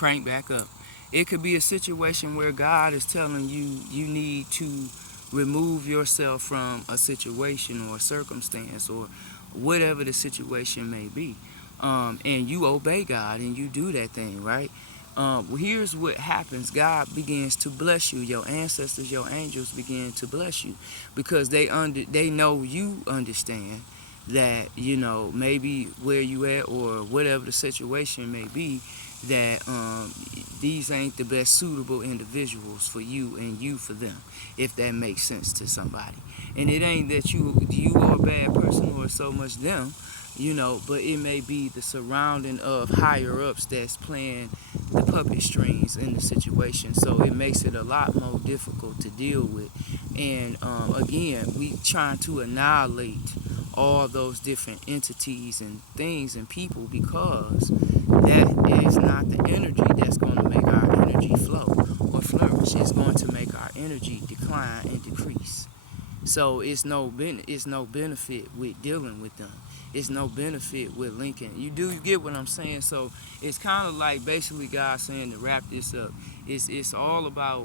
crank back up. It could be a situation where God is telling you you need to remove yourself from a situation or a circumstance or whatever the situation may be. And you obey God and you do that thing, right? Well, here's what happens. God begins to bless you. Your ancestors, your angels begin to bless you because they know you understand that, maybe where you at or whatever the situation may be, that these ain't the best suitable individuals for you and you for them, if that makes sense to somebody. And it ain't that you are a bad person or so much them, but it may be the surrounding of higher ups that's playing the puppet strings in the situation. So it makes it a lot more difficult to deal with. And again, we trying to annihilate all those different entities and things and people because that is not the energy that's going to make our energy flow or flourish. It's going to make our energy decline and decrease. So it's no benefit with dealing with them. It's no benefit with linking. You get what I'm saying? So it's kind of like basically God saying, to wrap this up, it's all about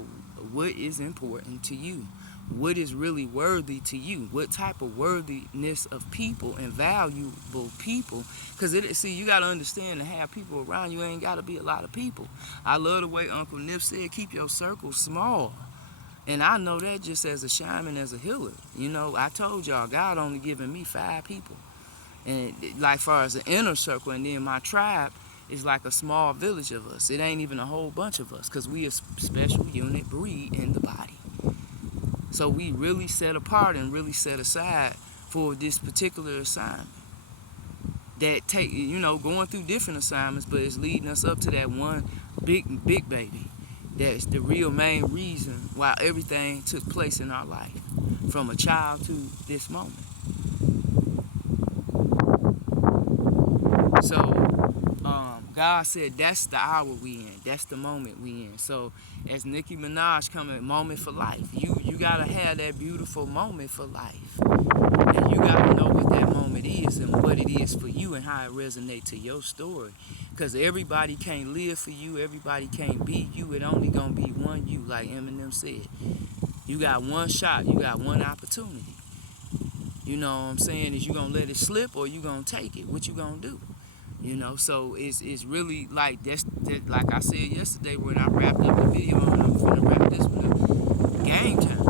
what is important to you. What is really worthy to you? What type of worthiness of people and valuable people? Because you got to understand, to have people around you ain't got to be a lot of people. I love the way Uncle Nip said, keep your circle small. And I know that just as a shaman, as a healer. I told y'all, God only given me 5 people. And like far as the inner circle, and then my tribe is like a small village of us. It ain't even a whole bunch of us because we a special unit breed in the body. So we really set apart and really set aside for this particular assignment. That going through different assignments, but it's leading us up to that one big baby. That's the real main reason why everything took place in our life, from a child to this moment. So God said that's the hour we in. That's the moment we in. So as Nicki Minaj coming, moment for life. You gotta have that beautiful moment for life. And you gotta know what that moment is and what it is for you and how it resonates to your story. Because everybody can't live for you. Everybody can't be you. It only gonna be one you, like Eminem said. You got one shot. You got one opportunity. You know what I'm saying? Is you gonna let it slip or you gonna take it? What you gonna do? So it's really like that, like I said yesterday when I wrapped up the video, and I'm gonna wrap this one up. Game time.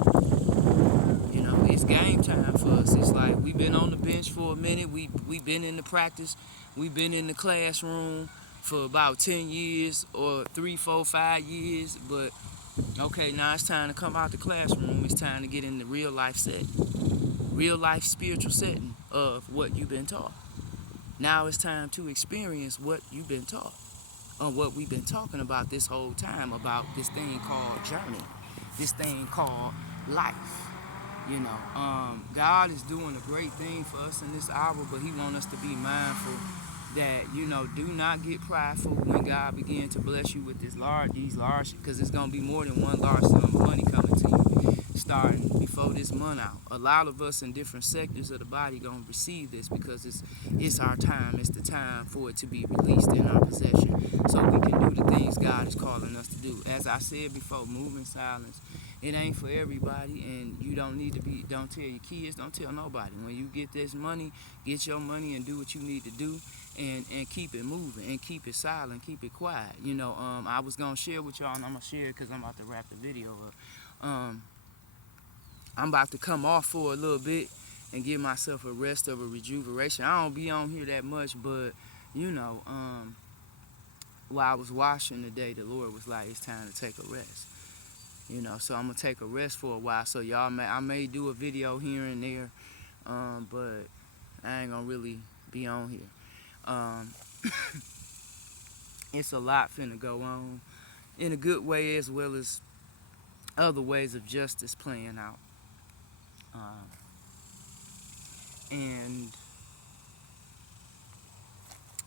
It's game time for us. It's like we've been on the bench for a minute. We've been in the practice. We've been in the classroom for about 10 years or 3, 4, 5 years. But okay, now it's time to come out the classroom. It's time to get in the real life setting, real life spiritual setting of what you've been taught. Now it's time to experience what you've been taught, or what we've been talking about this whole time, about this thing called journey, this thing called life. God is doing a great thing for us in this hour, but He wants us to be mindful that, do not get prideful when God begins to bless you with these large, because it's going to be more than one large sum of money coming to you starting before this month out. A lot of us in different sectors of the body going to receive this because it's our time. It's the time for it to be released in our possession so we can do the things God is calling us to do. As I said before, move in silence. It ain't for everybody, and you don't need to don't tell your kids, don't tell nobody. When you get this money, get your money and do what you need to do, and keep it moving, and keep it silent, keep it quiet. I was going to share with y'all, and I'm going to share it because I'm about to wrap the video up. I'm about to come off for a little bit and give myself a rest of a rejuvenation. I don't be on here that much, but, while I was washing today, the Lord was like, it's time to take a rest. So I'm going to take a rest for a while. So I may do a video here and there, but I ain't going to really be on here. It's a lot finna go on in a good way as well as other ways of justice playing out. And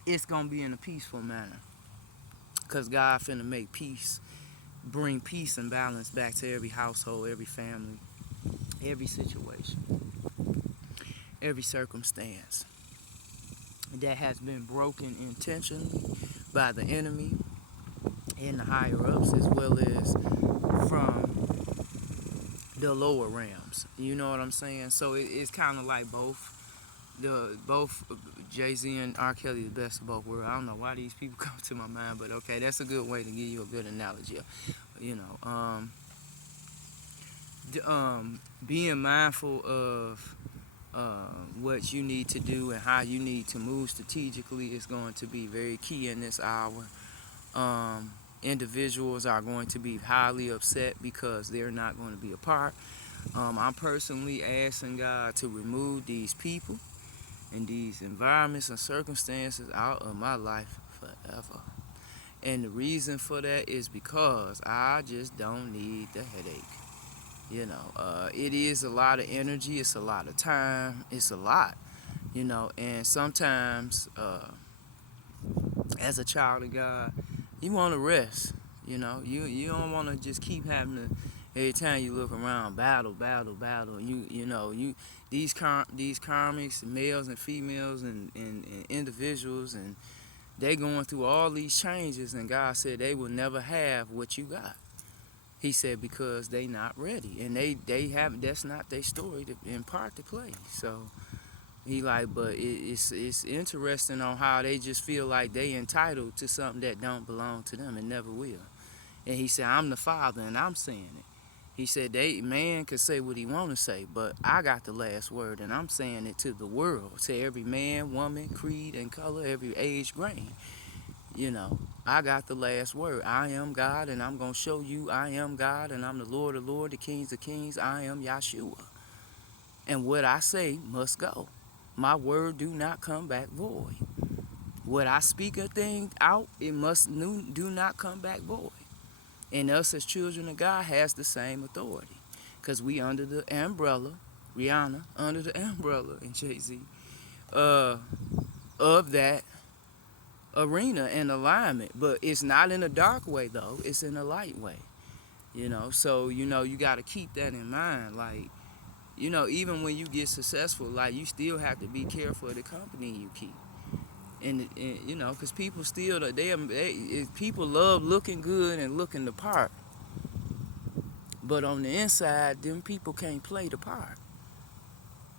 it's going to be in a peaceful manner. Because God finna make peace, bring peace and balance back to every household, every family, every situation, every circumstance that has been broken intentionally by the enemy and the higher ups, as well as from the lower realms. You know what I'm saying? So it's kind of like both. The both Jay-Z and R. Kelly, the best of both worlds. I don't know why these people come to my mind, but okay, that's a good way to give you a good analogy. You know, being mindful of what you need to do and how you need to move strategically is going to be very key in this hour. Individuals are going to be highly upset because they're not going to be a part. I'm personally asking God to remove these people and these environments and circumstances out of my life forever. And the reason for that is because I just don't need the headache. You know, it is a lot of energy, it's a lot of time, it's a lot, you know, and sometimes as a child of God, you want to rest. You know, you don't want to just keep having to. Every time you look around, battle, battle, battle. You know you these karmics, males and females, and individuals, and they going through all these changes. And God said they will never have what you got. He said because they not ready, and they have that's not their story to, in part to play. So he like, but it's interesting on how they just feel like they entitled to something that don't belong to them and never will. And he said, I'm the Father and I'm saying it. He said, man could say what he want to say, but I got the last word and I'm saying it to the world, to every man, woman, creed, and color, every age, grain. You know, I got the last word. I am God and I'm going to show you I am God and I'm the Lord of Lords, the Kings of Kings. I am Yahshua. And what I say must go. My word do not come back void. What I speak a thing out, it must do not come back void. And us as children of God has the same authority. Because we under the umbrella, Rihanna, under the umbrella, and Jay-Z, of that arena and alignment. But it's not in a dark way, though. It's in a light way. You know, so, you know, you got to keep that in mind. Like, you know, even when you get successful, like, you still have to be careful of the company you keep. And you know, because people still, people love looking good and looking the part. But on the inside, them people can't play the part.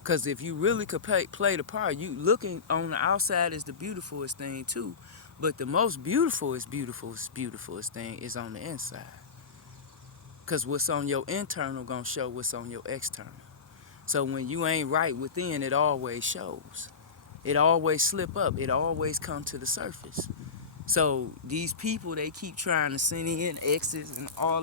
Because if you really could play the part, you looking on the outside is the beautifulest thing too. But the most beautifulest thing is on the inside. Because what's on your internal gonna show what's on your external. So when you ain't right within, it always shows. It always slip up. It always come to the surface. So these people, they keep trying to send in exes and all